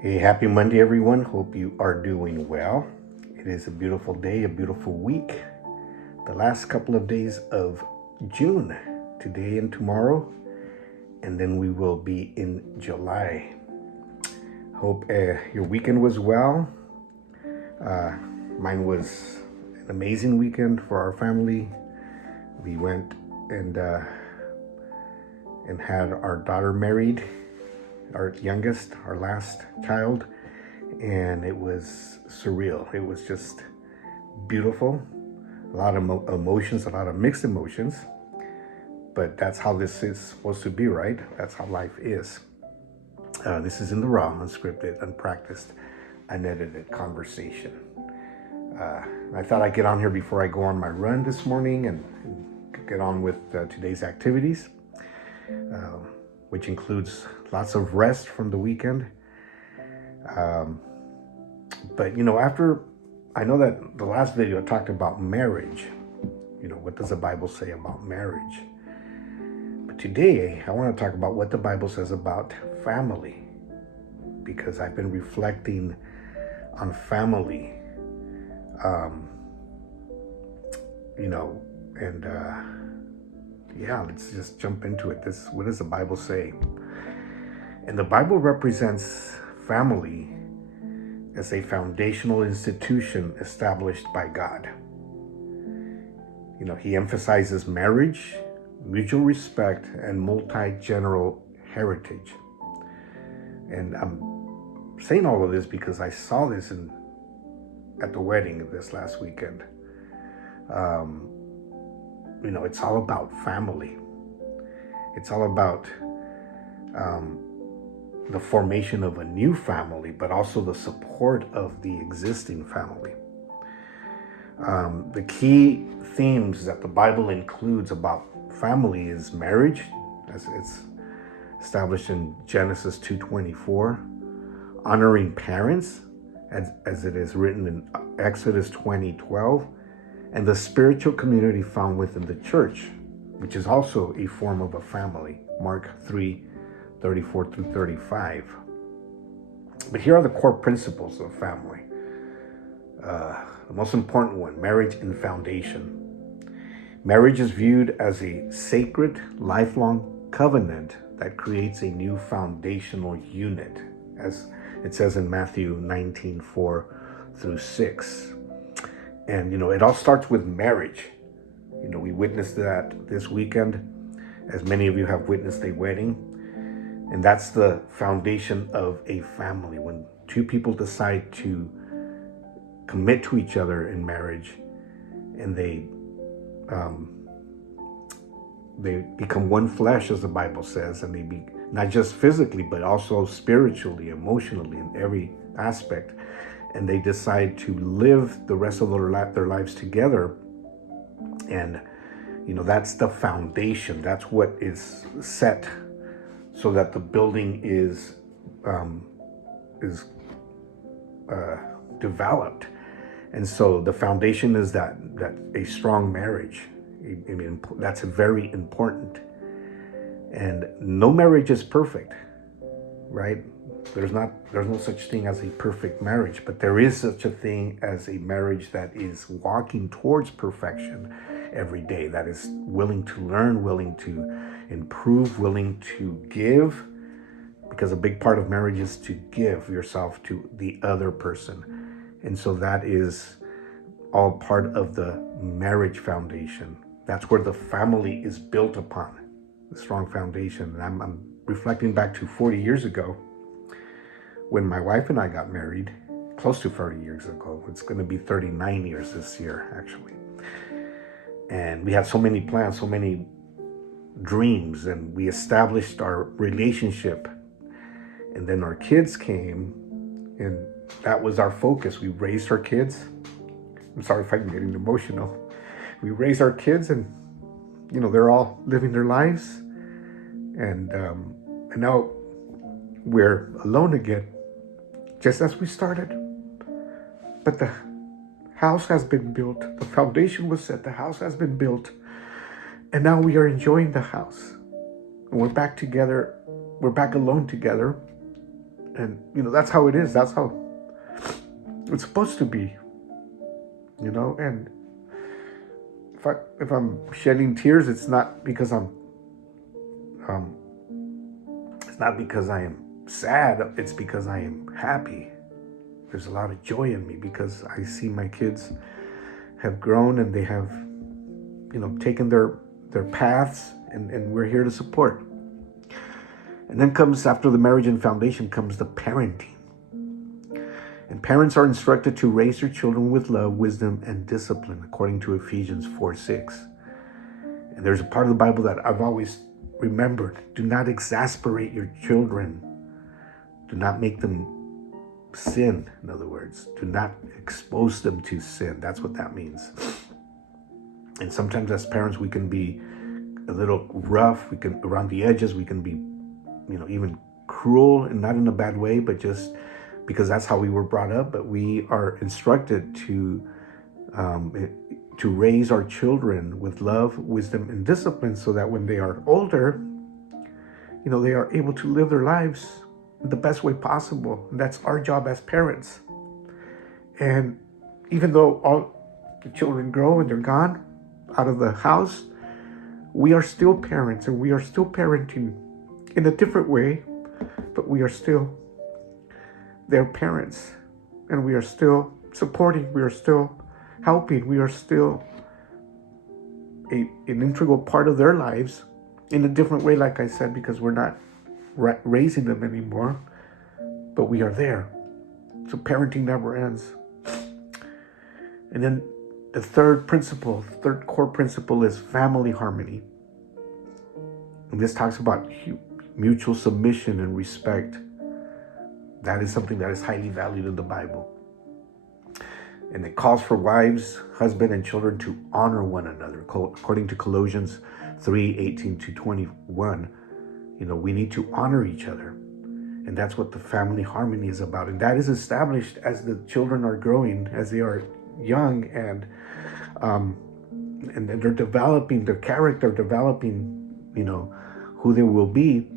Hey, happy Monday, everyone. Hope you are doing well. It is a beautiful day, a beautiful week. The last couple of days of June, today and tomorrow, and then we will be in July. Hope your weekend was well. Mine was an amazing weekend for our family. We went and had our daughter married, our youngest, our last child, and it was surreal. It was just beautiful. A lot of emotions, a lot of mixed emotions, but that's how this is supposed to be, right? That's how life is. This is in the raw, unscripted, unpracticed, unedited conversation. I thought I'd get on here before I go on my run this morning and get on with today's activities, which includes lots of rest from the weekend. But after I know that the last video I talked about marriage, what does the Bible say about marriage? But today I want to talk about what the Bible says about family, because I've been reflecting on family, let's just jump into it. What does the Bible say? And the Bible represents family as a foundational institution established by God. He emphasizes marriage, mutual respect, and multi-general heritage. And I'm saying all of this because I saw this at the wedding this last weekend. It's all about family. It's all about the formation of a new family, but also the support of the existing family. The key themes that the Bible includes about family is marriage, as it's established in Genesis 2:24, honoring parents, as it is written in Exodus 20:12, and the spiritual community found within the church, which is also a form of a family, Mark 3:34 through 35. But here are the core principles of family. The most important one, marriage and foundation. Marriage is viewed as a sacred, lifelong covenant that creates a new foundational unit, as it says in Matthew 19:4 through 6. And, it all starts with marriage. We witnessed that this weekend, as many of you have witnessed a wedding. And that's the foundation of a family. When two people decide to commit to each other in marriage, and they become one flesh, as the Bible says, and they be not just physically, but also spiritually, emotionally, in every aspect. And they decide to live the rest of their lives together. And, that's the foundation. That's what is set so that the building is developed. And so the foundation is that a strong marriage. I mean, that's very important. And no marriage is perfect, right? There's no such thing as a perfect marriage, but there is such a thing as a marriage that is walking towards perfection every day, that is willing to learn, willing to improve, willing to give, because a big part of marriage is to give yourself to the other person. And so that is all part of the marriage foundation. That's where the family is built upon, the strong foundation. And I'm reflecting back to 40 years ago when my wife and I got married, close to 30 years ago. It's going to be 39 years this year, actually. And we had so many plans, so many dreams, and we established our relationship. And then our kids came, and that was our focus. We raised our kids. I'm sorry if I'm getting emotional. We raised our kids, and they're all living their lives, and now we're alone again, just as we started. But the house has been built. The foundation was set. The house has been built, and now we are enjoying the house. And we're back together. We're back alone together. And, that's how it is. That's how it's supposed to be, and if I'm shedding tears, it's not because um, it's not because I am sad. It's because I am happy. There's a lot of joy in me because I see my kids have grown and they have, taken their paths, and we're here to support. And then comes, after the marriage and foundation, comes the parenting. And parents are instructed to raise their children with love, wisdom, and discipline, according to Ephesians 4:6. And there's a part of the Bible that I've always remembered. Do not exasperate your children. Do not make them sin, in other words. Do not expose them to sin. That's what that means. And sometimes as parents, we can be a little rough. We can, around the edges, we can be, even cruel, and not in a bad way, but just because that's how we were brought up. But we are instructed to raise our children with love, wisdom, and discipline, so that when they are older, they are able to live their lives the best way possible. And that's our job as parents. And even though all the children grow and they're gone out of the house, we are still parents, and we are still parenting in a different way, but we are still their parents, and we are still supporting, we are still helping, we are still an integral part of their lives in a different way, like I said, because we're not raising them anymore, but we are there. So parenting never ends. And then the third core principle is family harmony. And this talks about mutual submission and respect. That is something that is highly valued in the Bible. And it calls for wives, husband, and children to honor one another. According to Colossians 3:18-21, we need to honor each other. And that's what the family harmony is about. And that is established as the children are growing, as they are young, and they're developing their character, developing, who they will be.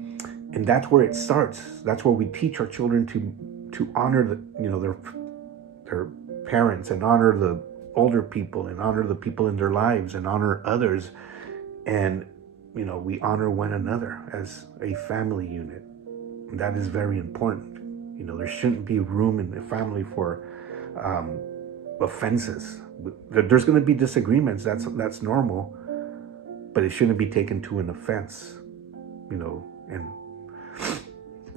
And that's where it starts. That's where we teach our children to honor their parents, and honor the older people, and honor the people in their lives, and honor others. And we honor one another as a family unit. And that is very important. There shouldn't be room in the family for offenses. There's going to be disagreements. That's normal, but it shouldn't be taken to an offense. And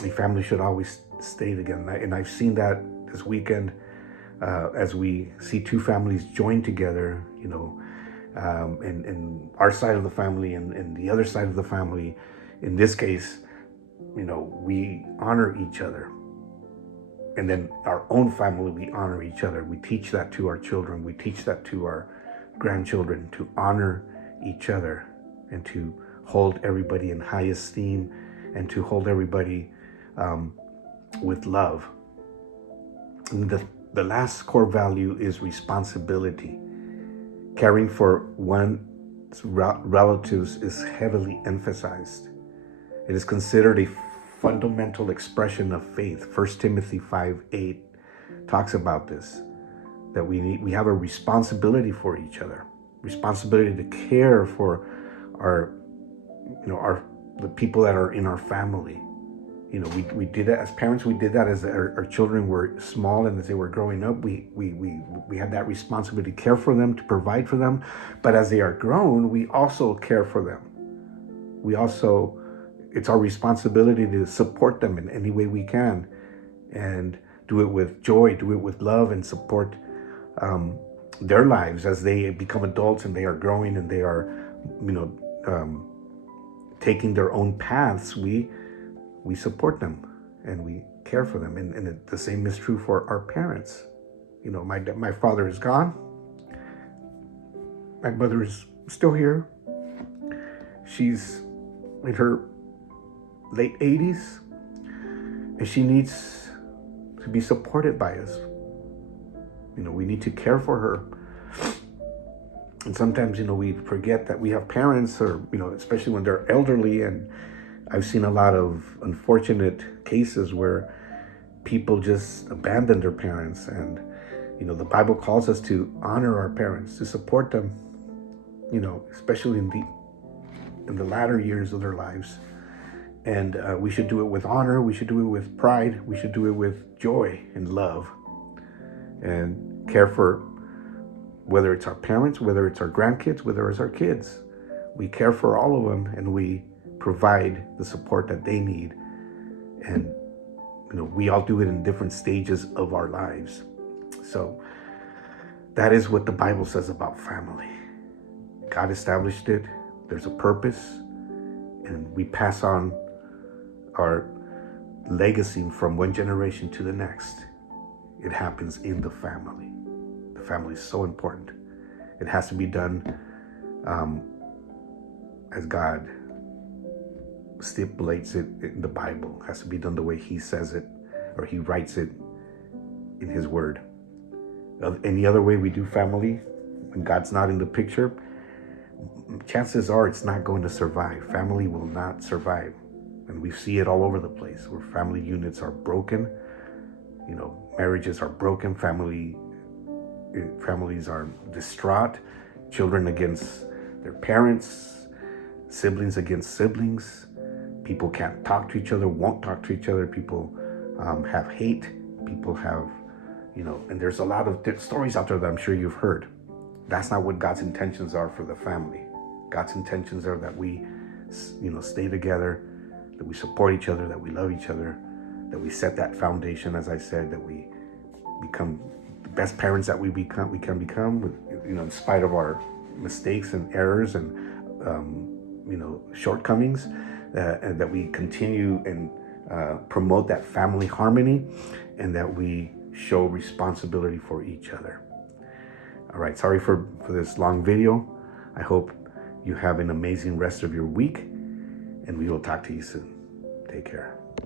a family should always stay together. And I've seen that this weekend as we see two families join together, and our side of the family and the other side of the family. In this case, we honor each other. And then our own family, we honor each other. We teach that to our children. We teach that to our grandchildren, to honor each other and to hold everybody in high esteem, and to hold everybody with love. And the last core value is responsibility. Caring for one's relatives is heavily emphasized. It is considered a fundamental expression of faith. 1 Timothy 5:8 talks about this, that we have a responsibility for each other, responsibility to care for the people that are in our family. We did that as parents. We did that as our children were small, and as they were growing up, we had that responsibility to care for them, to provide for them. But as they are grown, we also care for them. It's our responsibility to support them in any way we can, and do it with joy, do it with love, and support their lives as they become adults and they are growing and they are, taking their own paths. We support them and we care for them. And the same is true for our parents. My father is gone. My mother is still here. She's in her late 80s, and she needs to be supported by us. We need to care for her. And sometimes, we forget that we have parents, or, especially when they're elderly. And I've seen a lot of unfortunate cases where, people just abandon their parents. And the Bible calls us to honor our parents, to support them, especially in the latter years of their lives. And we should do it with honor. We should do it with pride. We should do it with joy and love, and care for, whether it's our parents, whether it's our grandkids, whether it's our kids. We care for all of them, and we provide the support that they need. And we all do it in different stages of our lives. So that is what the Bible says about family. God established it. There's a purpose, and we pass on our legacy from one generation to the next. It happens in the family. The family is so important. It has to be done as God stipulates it in the Bible. It has to be done the way He says it, or He writes it in His Word. Any other way we do family, when God's not in the picture, chances are it's not going to survive. Family will not survive. And we see it all over the place, where family units are broken. Marriages are broken. Families are distraught. Children against their parents. Siblings against siblings. People can't talk to each other, won't talk to each other. People have hate. People have, and there's a lot of stories out there that I'm sure you've heard. That's not what God's intentions are for the family. God's intentions are that we, stay together, that we support each other, that we love each other, that we set that foundation, as I said, that we become the best parents that we can become, with, in spite of our mistakes and errors and, shortcomings, and that we continue and promote that family harmony, and that we show responsibility for each other. All right, sorry for this long video. I hope you have an amazing rest of your week, and we will talk to you soon. Take care.